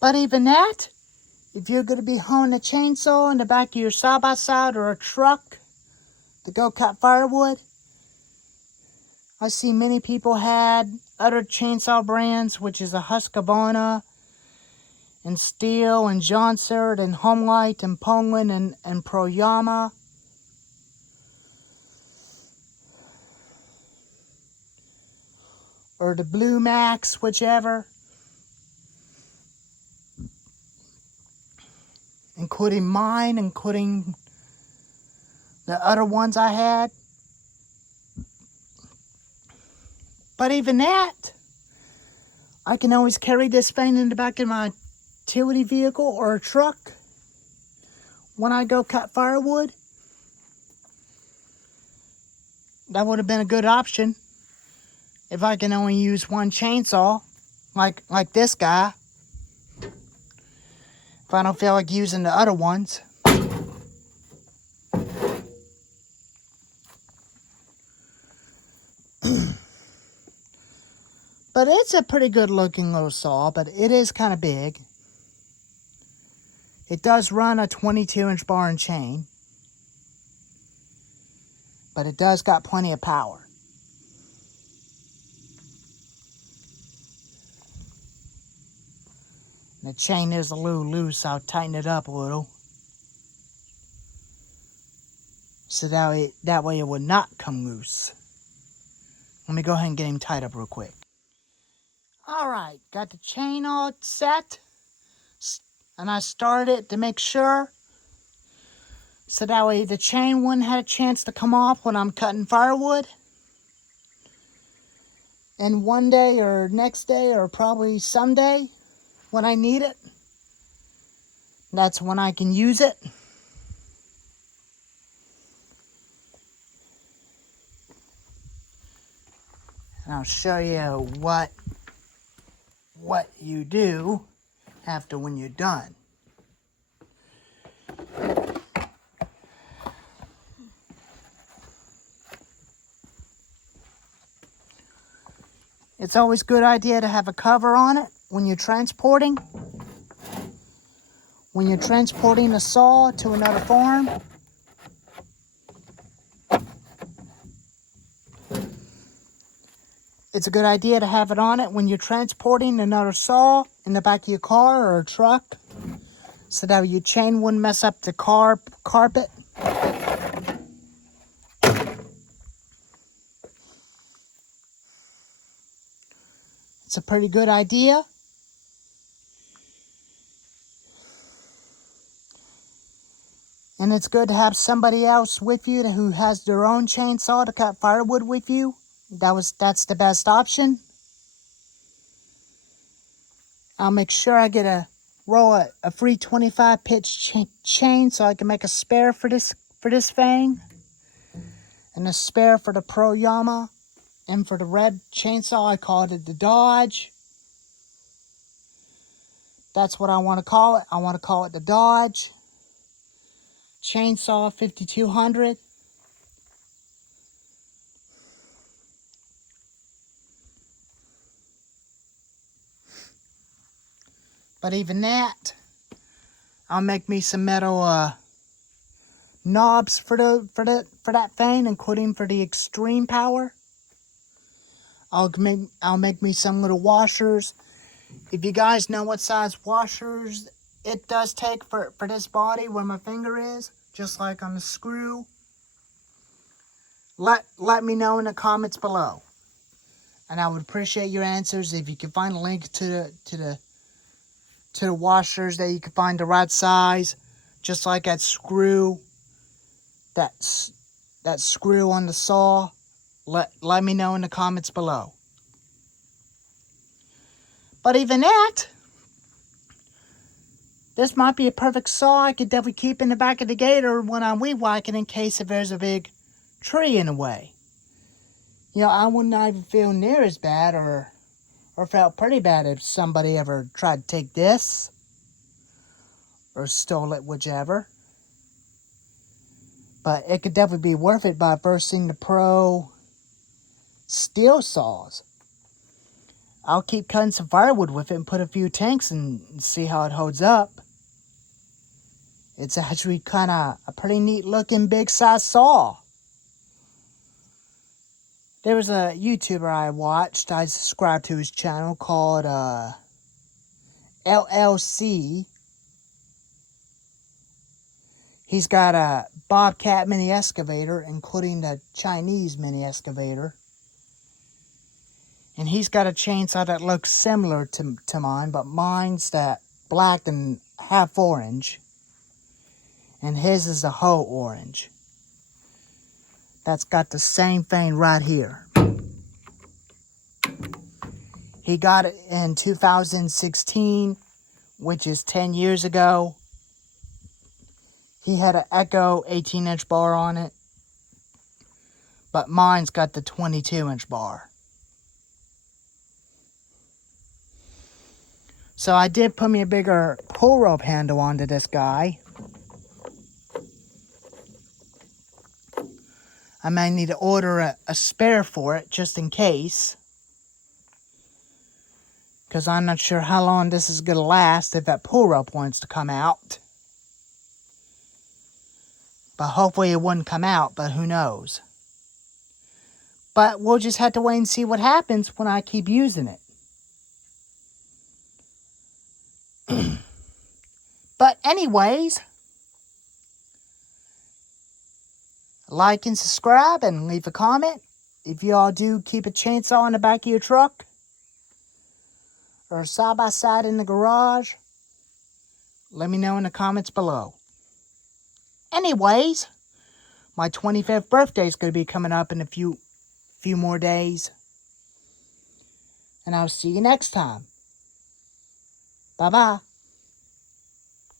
But even that, if you're going to be holding a chainsaw in the back of your side-by-side or a truck to go cut firewood, I see many people had other chainsaw brands, which is a Husqvarna and Steel and Johnsert and Homelight and Poland and Proyama. Or the Blue Max, whichever. Including mine, including the other ones I had. But even that, I can always carry this thing in the back of my utility vehicle or a truck when I go cut firewood. That would have been a good option if I can only use one chainsaw, like this guy. If I don't feel like using the other ones. But it's a pretty good looking little saw, but it is kind of big. It does run a 22-inch bar and chain. But it does got plenty of power. And the chain is a little loose, so I'll tighten it up a little. So that way it would not come loose. Let me go ahead and get him tied up real quick. Alright, got the chain all set. And I started it to make sure. So that way the chain wouldn't have a chance to come off when I'm cutting firewood. And one day or next day or probably someday when I need it, that's when I can use it. And I'll show you what you do after when you're done. It's always a good idea to have a cover on it when you're transporting. When you're transporting a saw to another farm. It's a good idea to have it on it when you're transporting another saw in the back of your car or a truck, so that your chain wouldn't mess up the carpet. It's a pretty good idea. And it's good to have somebody else with you who has their own chainsaw to cut firewood with you. That's the best option. I'll make sure I get a free 25 pitch chain so I can make a spare for this thing. And a spare for the Proyama. And for the red chainsaw, I called it the Dodge. That's what I want to call it. I want to call it the Dodge Chainsaw 5200. But even that, I'll make me some metal knobs for that thing, including for the extreme power. I'll make me some little washers. If you guys know what size washers it does take for this body where my finger is, just like on the screw, let me know in the comments below. And I would appreciate your answers if you can find a link to the washers that you can find the right size, just like that screw on the saw. Let me know in the comments below. But even that, this might be a perfect saw I could definitely keep in the back of the gator when I'm weed whacking in case if there's a big tree in the way. You know, I wouldn't even feel near as bad or felt pretty bad if somebody ever tried to take this or stole it, whichever. But it could definitely be worth it by versing the Pro steel saws. I'll keep cutting some firewood with it and put a few tanks and see how it holds up. It's actually kind of a pretty neat looking big size saw. There was a YouTuber I watched. I subscribed to his channel called LLC. He's got a Bobcat mini excavator, including the Chinese mini excavator. And he's got a chainsaw that looks similar to mine, but mine's that black and half orange. And his is the whole orange. That's got the same thing right here. He got it in 2016, which is 10 years ago. He had an Echo 18-inch bar on it. But mine's got the 22-inch bar. So I did put me a bigger pull rope handle onto this guy. I may need to order a spare for it, just in case. Because I'm not sure how long this is going to last if that pull rope wants to come out. But hopefully it wouldn't come out, but who knows. But we'll just have to wait and see what happens when I keep using it. But anyways, like and subscribe and leave a comment. If y'all do keep a chainsaw in the back of your truck or side by side in the garage, let me know in the comments below. Anyways, my 25th birthday is going to be coming up in a few more days. And I'll see you next time. Bye-bye.